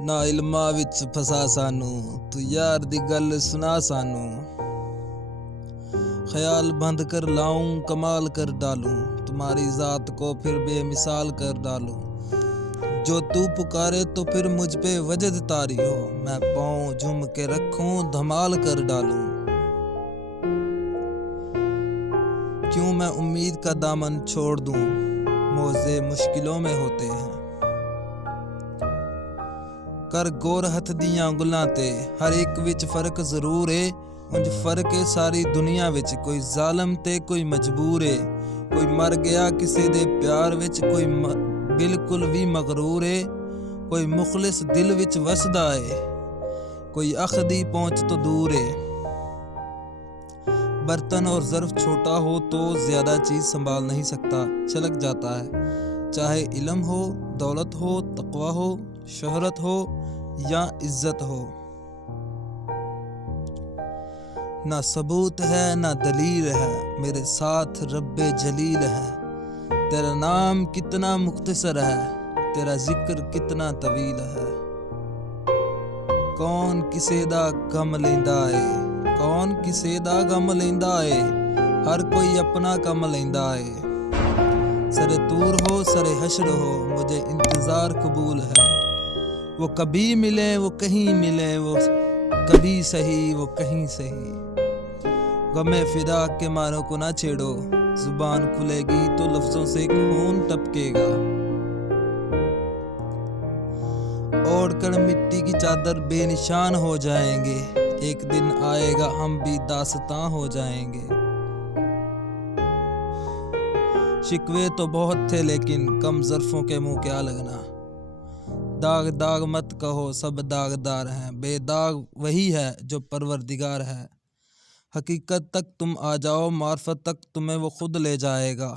ਨਾ ਇਲਮਾਂ ਵਿੱਚ ਫਸਾ ਸਾਨੂੰ, ਤੂੰ ਯਾਰ ਦੀ ਗੱਲ ਸੁਣਾ ਸਾਨੂੰ। ख्याल बंद कर लाऊं, कमाल कर डालूं, तुम्हारी ज़ात को फिर बेमिसाल कर डालूं। जो तू पुकारे तो फिर मुझ पे वजद तारी हो, मैं पाँव झूम के रखूं, धमाल कर डालूं। क्यों मैं उम्मीद का दामन छोड़ दूं, मौजे मुश्किलों में होते हैं। कर गौर हथ दियां उंगलां ते, हर एक विच फर्क जरूर है। उंज फर्क है सारी दुनिया विच, कोई जालिम ते कोई मजबूर है। कोई मर गया किसी दे प्यार विच, कोई बिल्कुल भी मगरूर है। कोई मुखलिस दिल विच वसदा है, कोई अख दी पहुंच तो दूर है। बर्तन और ज़र्फ छोटा हो तो ज़्यादा चीज़ संभाल नहीं सकता, छलक जाता है। चाहे इल्म हो, दौलत हो, तकवा हो, शोहरत हो या इज्जत हो। ना सबूत है ना दलील है, मेरे साथ रब्बे जलील है। तेरा नाम कितना मुख्तसर है, तेरा जिक्र कितना तवील है। कौन किसे दा गम लैंदा है, कौन किसे दा गम लैंदा है, हर कोई अपना कम लैंदा है। सरे तूर हो सरे हश्र हो, मुझे इंतज़ार कबूल है। वो कभी मिले वो कहीं मिले, वो कभी सही वो कहीं सही। गमे फिदा के मारों को ना छेड़ो, जुबान खुलेगी तो लफ्जों से खून टपकेगा। ओढ़ कर मिट्टी की चादर बेनिशान हो जाएंगे, एक दिन आएगा हम भी दास्तां हो जाएंगे। शिकवे तो बहुत थे लेकिन कम ज़र्फ़ों के मुंह क्या लगना। दाग दाग मत कहो सब दागदार हैं, बेदाग वही है जो परवरदिगार है। हकीकत तक तुम आ जाओ, मार्फत तक तुम्हें वो खुद ले जाएगा।